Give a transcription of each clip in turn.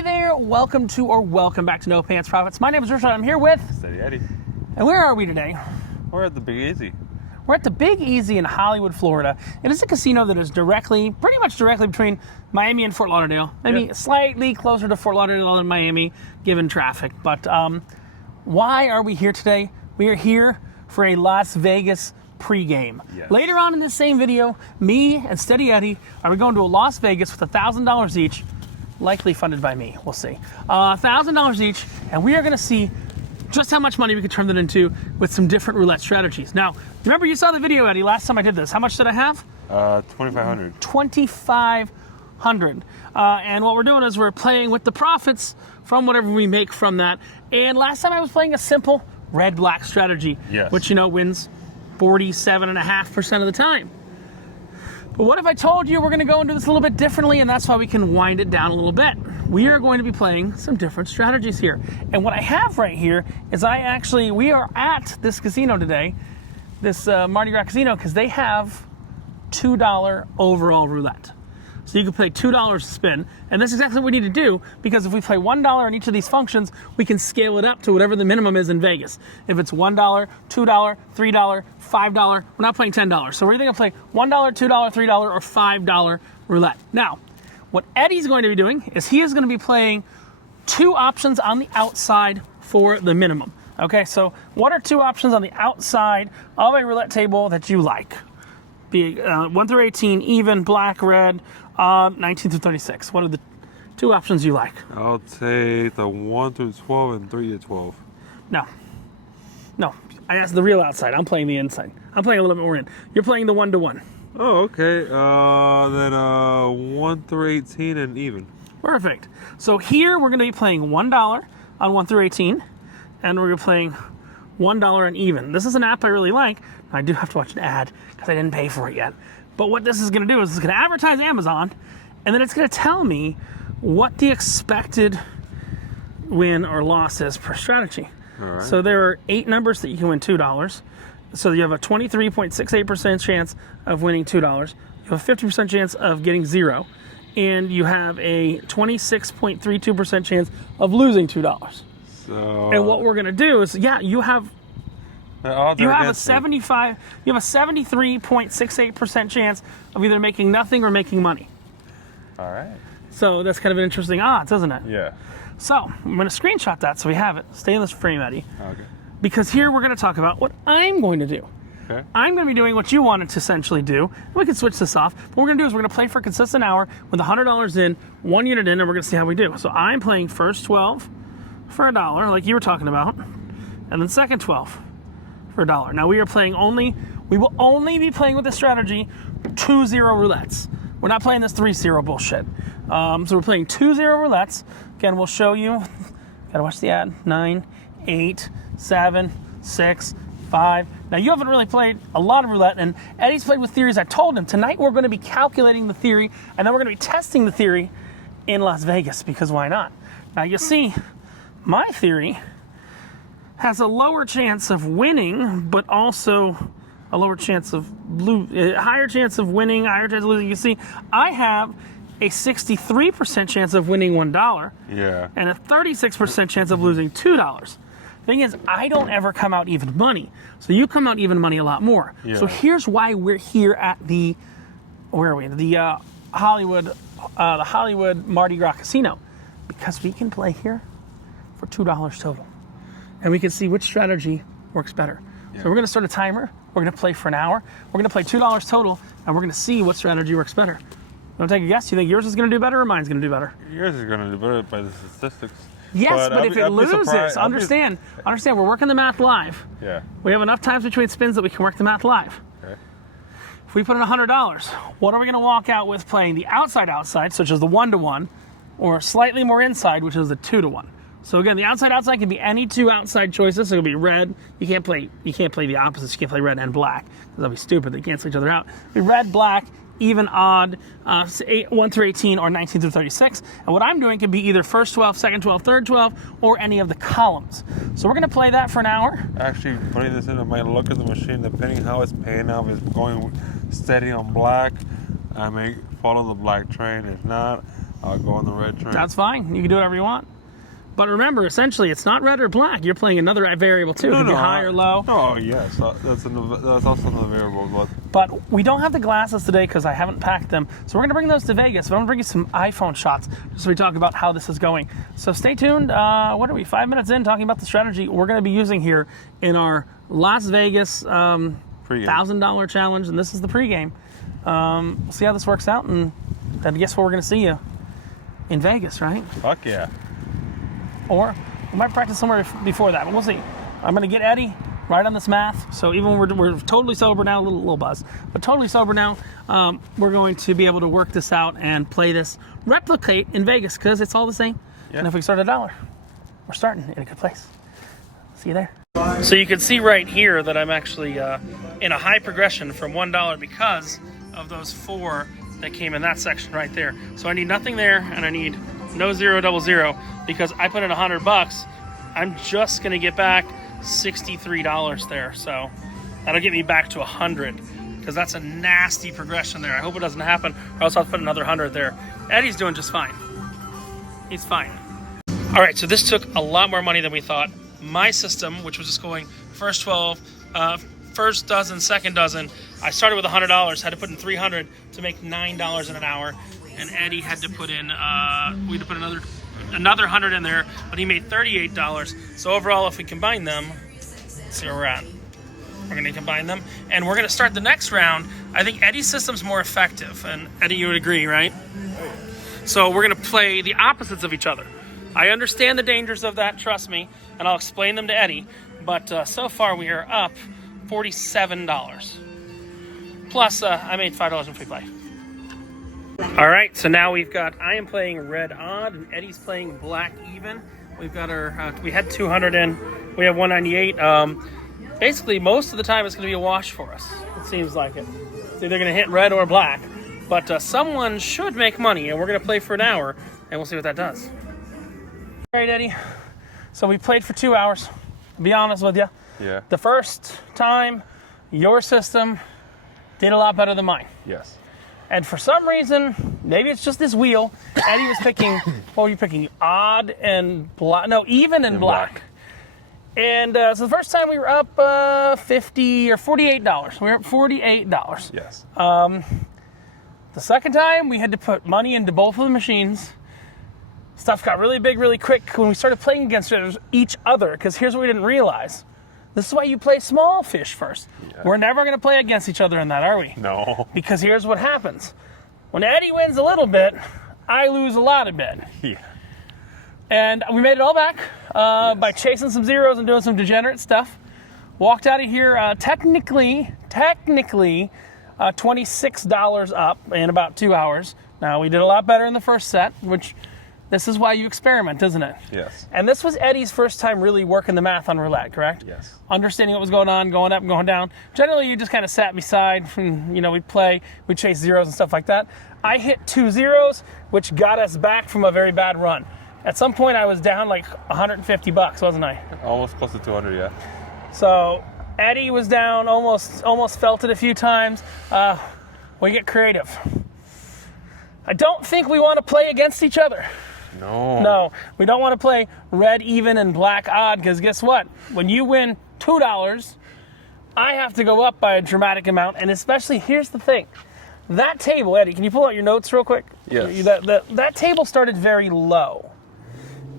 Hey there, welcome back to No Pants Profits. My name is Richard. I'm here with Steady Eddie. And where are we today? We're at the Big Easy. We're at the Big Easy in Hollywood, Florida. It is a casino that is pretty much directly between Miami and Fort Lauderdale. Maybe slightly closer to Fort Lauderdale than Miami, given traffic. But why are we here today? We are here for a Las Vegas pregame. Yes. Later on in this same video, me and Steady Eddie are going to Las Vegas with $1,000 each, likely funded by me. We'll see. $1,000 each, and we are going to see just how much money we could turn that into with some different roulette strategies. Now, remember you saw the video, Eddie, last time I did this. How much did I have? 2,500. 2,500. And what we're doing is we're playing with the profits from whatever we make from that. And last time I was playing a simple red-black strategy, which, wins 47.5% of the time. But what if I told you we're going to go and do this a little bit differently, and that's why we can wind it down a little bit. We are going to be playing some different strategies here. And what I have right here is we are at this casino today, this Mardi Gras casino, because they have $2 overall roulette. So you can play $2 to spin, and that's exactly what we need to do, because if we play $1 on each of these functions, we can scale it up to whatever the minimum is in Vegas. If it's $1, $2, $3, $5, we're not playing $10. So we're either going to play $1, $2, $3, or $5 roulette. Now, what Eddie's going to be doing is he is going to be playing two options on the outside for the minimum. Okay, so what are two options on the outside of a roulette table that you like? Be 1 through 18, even, black, red, 19 through 36. What are the two options you like? I'll take the 1 through 12 and 3 to 12. No. I asked the real outside. I'm playing the inside. I'm playing a little bit more in. You're playing the 1 to 1. Oh, okay. Then 1 through 18 and even. Perfect. So here we're going to be playing $1 on 1 through 18, and we're playing $1 on even. This is an app I really like. I do have to watch an ad because I didn't pay for it yet. But what this is going to do is it's going to advertise Amazon, and then it's going to tell me what the expected win or loss is per strategy. All right. So there are 8 numbers that you can win $2. So you have a 23.68% chance of winning $2. You have a 50% chance of getting 0. And you have a 26.32% chance of losing $2. So, and what we're going to do is, you have a 73.68% chance of either making nothing or making money. All right. So that's kind of an interesting odds, isn't it? Yeah. So I'm going to screenshot that so we have it. Stay in this frame, Eddie. Okay. Because here we're going to talk about what I'm going to do. Okay. I'm going to be doing what you wanted to essentially do. We can switch this off. What we're going to do is we're going to play for a consistent hour with $100 in, 1 unit in, and we're going to see how we do. So I'm playing first 12 for $1, like you were talking about, and then second 12 for $1. Now we will only be playing with this strategy 2-0 roulettes. We're not playing this 3-0 bullshit. So we're playing 2-0 roulettes. Again, we'll show you. Gotta watch the ad. 9, 8, 7, 6, 5. Now you haven't really played a lot of roulette, and Eddie's played with theories. I told him tonight we're going to be calculating the theory, and then we're going to be testing the theory in Las Vegas, because why not? Now you see, my theory has a lower chance of winning, but also a lower chance of higher chance of winning, higher chance of losing. You see, I have a 63% chance of winning $1, and a 36% chance of losing $2. Thing is, I don't ever come out even money, so you come out even money a lot more. Yeah. So here's why we're here at the Hollywood Mardi Gras Casino, because we can play here for $2 total, and we can see which strategy works better. So we're going to start a timer. We're going to play for an hour. We're going to play $2 total, and we're going to see what strategy works better. You want to take a guess? You think yours is going to do better or mine's going to do better? Yours is going to do better by the statistics. Yes, but if it loses, understand, we're working the math live. Yeah. We have enough times between spins that we can work the math live. Okay. If we put in $100, what are we going to walk out with playing the outside, such as the 1 to 1, or slightly more inside, which is the 2 to 1? So again, the outside can be any two outside choices. So it could be red. You can't play the opposites. You can't play red and black, because that'll be stupid. They cancel each other out. It'd be red, black, even, odd, 1 through 18, or 19 through 36. And what I'm doing could be either first 12, second 12, third 12, or any of the columns. So we're going to play that for an hour. Actually, putting this in, I might look at the machine, depending how it's paying off. If it's going steady on black, I may follow the black train. If not, I'll go on the red train. That's fine. You can do whatever you want. But remember, essentially, it's not red or black. You're playing another variable too. It could be high or low. Oh yes, that's also another variable. But we don't have the glasses today because I haven't packed them. So we're gonna bring those to Vegas. But I'm gonna bring you some iPhone shots just so we talk about how this is going. So stay tuned. What are we? 5 minutes in talking about the strategy we're gonna be using here in our Las Vegas $1,000 challenge, and this is the pregame. We'll see how this works out, and then guess where we're gonna see you in Vegas, right? Fuck yeah. Or we might practice somewhere before that, but we'll see. I'm going to get Eddie right on this math. So even when we're totally sober now, a little buzz, but totally sober now, we're going to be able to work this out and play this, replicate in Vegas, because it's all the same. Yeah. And if we start $1, we're starting in a good place. See you there. So you can see right here that I'm actually in a high progression from $1 because of those 4 that came in that section right there. So I need nothing there, and I need no 0 double 0 because I put in $100. I'm just gonna get back $63 there, so that'll get me back to 100 because that's a nasty progression there. I hope it doesn't happen, or else I'll put another 100 there. Eddie's doing just fine. He's fine. All right, so this took a lot more money than we thought. My system, which was just going first 12, first dozen, second dozen, I started with $100, had to put in 300 to make $9 in an hour. And Eddie had to put in, we had to put another 100 in there, but he made $38. So overall, if we combine them, let's see where we're at. We're gonna combine them, and we're gonna start the next round. I think Eddie's system's more effective, and Eddie, you would agree, right? So we're gonna play the opposites of each other. I understand the dangers of that, trust me, and I'll explain them to Eddie, but so far we are up $47. Plus, I made $5 in free play. All right, so now we've got, I am playing red odd, and Eddie's playing black even. We've got our, we had 200 in, we have 198. Basically, most of the time it's going to be a wash for us. It seems like it. It's either going to hit red or black. But someone should make money, and we're going to play for an hour, and we'll see what that does. All right, Eddie. So we played for 2 hours, to be honest with you. Yeah. The first time, your system did a lot better than mine. Yes. And for some reason, maybe it's just this wheel, Eddie was picking, what were you picking? Odd and black, no, even and black. And so the first time we were up $50 or $48. We were up $48. Yes. The second time, we had to put money into both of the machines. Stuff got really big really quick when we started playing against each other, because here's what we didn't realize. This is why you play small fish first. Yeah. We're never going to play against each other in that, are we? No. Because here's what happens. When Eddie wins a little bit, I lose a lot of bit. Yeah. And we made it all back by chasing some zeros and doing some degenerate stuff. Walked out of here technically $26 up in about 2 hours. Now, we did a lot better in the first set, which this is why you experiment, isn't it? Yes. And this was Eddie's first time really working the math on roulette, correct? Yes. Understanding what was going on, going up and going down. Generally, you just kind of sat beside, and, we'd play, we'd chase zeros and stuff like that. I hit 2 zeros, which got us back from a very bad run. At some point, I was down like $150, wasn't I? Almost close to 200, yeah. So Eddie was down, almost felt it a few times. We get creative. I don't think we want to play against each other. No, we don't want to play red even and black odd, because guess what? When you win $2, I have to go up by a dramatic amount, and especially, here's the thing. That table, Eddie, can you pull out your notes real quick? Yes. That table started very low.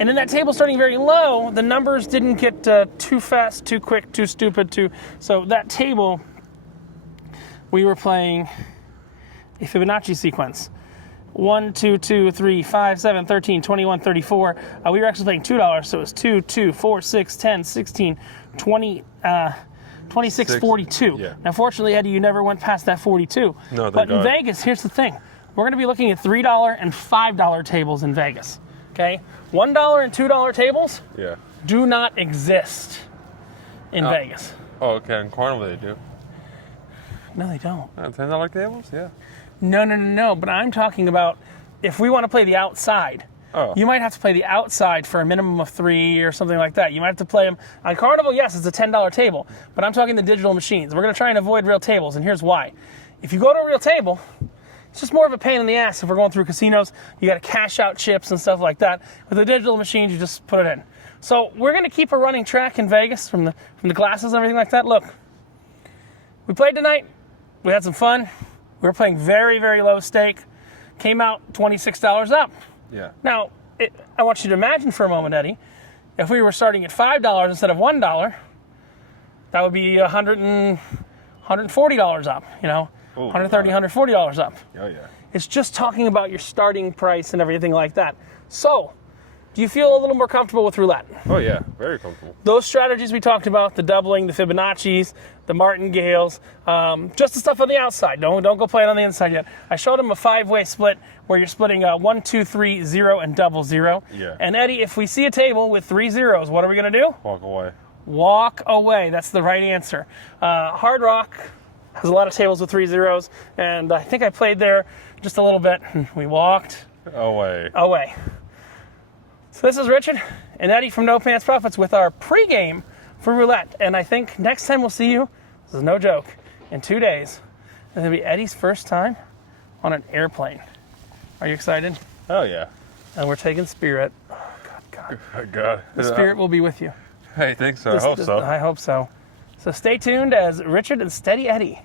And in that table starting very low, the numbers didn't get too fast, too quick, too stupid, so that table, we were playing a Fibonacci sequence. 1, 2, 2, 3, 5, 7, 13, 21, 34. We were actually playing $2, so it was 2, 2, 4, 6, 10, 16, 20, 26, 42. Yeah. Now, fortunately, Eddie, you never went past that 42. No, but in Vegas, here's the thing. We're going to be looking at $3 and $5 tables in Vegas. Okay? $1 and $2 tables do not exist in Vegas. Oh, okay. In Carnival, they do. No, they don't. $10 tables? Yeah. No. But I'm talking about if we want to play the outside. Oh. You might have to play the outside for a minimum of 3 or something like that. You might have to play them on Carnival. Yes, it's a $10 table, but I'm talking the digital machines. We're going to try and avoid real tables, and here's why. If you go to a real table, It's just more of a pain in the ass if we're going through casinos. You got to cash out chips and stuff like that. With the digital machines, you just put it in. So we're going to keep a running track in Vegas from the glasses and everything like that. Look, we played tonight. We had some fun. We were playing very, very low stake. Came out $26 up. Yeah. Now, I want you to imagine for a moment, Eddie, if we were starting at $5 instead of $1, that would be $140 up, you know, $130, $140 up. Oh, yeah. It's just talking about your starting price and everything like that. So, do you feel a little more comfortable with roulette? Oh, yeah. Very comfortable. Those strategies we talked about, the doubling, the Fibonacci's, the martingales, just the stuff on the outside. Don't go play it on the inside yet. I showed him a 5-way split where you're splitting 1, 2, 3, 0, and double 0. Yeah. And Eddie, if we see a table with 3 zeros, what are we going to do? Walk away. Walk away. That's the right answer. Hard Rock has a lot of tables with 3 zeros, and I think I played there just a little bit. We walked away. So this is Richard and Eddie from No Pants Profits with our pregame for roulette. And I think next time we'll see you, this is no joke, in 2 days, it'll be Eddie's first time on an airplane. Are you excited? Oh, yeah. And we're taking Spirit. Oh, God. The Spirit will be with you. Hey, thanks, sir. I hope so. I hope so. So stay tuned as Richard and Steady Eddie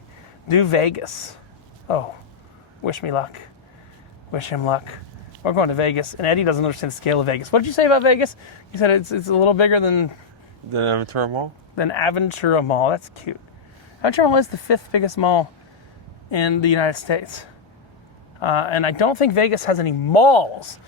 do Vegas. Oh, wish me luck. Wish him luck. We're going to Vegas, and Eddie doesn't understand the scale of Vegas. What did you say about Vegas? You said it's a little bigger than Aventura Mall? Than Aventura Mall. That's cute. Aventura Mall is the 5th biggest mall in the United States. And I don't think Vegas has any malls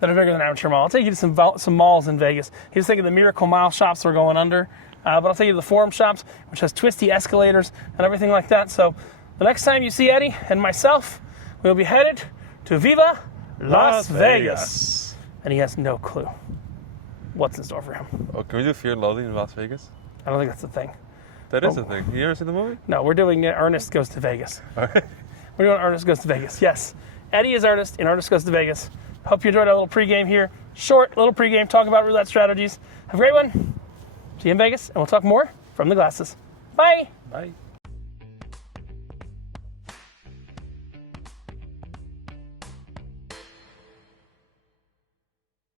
that are bigger than Aventura Mall. I'll take you to some malls in Vegas. He was thinking the Miracle Mile shops are going under. But I'll take you to the Forum shops, which has twisty escalators and everything like that. So the next time you see Eddie and myself, we'll be headed to Viva Las Vegas. And he has no clue what's in store for him. Oh, can we do Fear and Loathing in Las Vegas? I don't think that's the thing. That is the thing. You ever seen the movie? No, we're doing Ernest Goes to Vegas. Okay. We're doing Ernest Goes to Vegas, yes. Eddie is Ernest, and Ernest Goes to Vegas. Hope you enjoyed our little pregame here. Short little pregame, talk about roulette strategies. Have a great one. See you in Vegas, and we'll talk more from the glasses. Bye. Bye.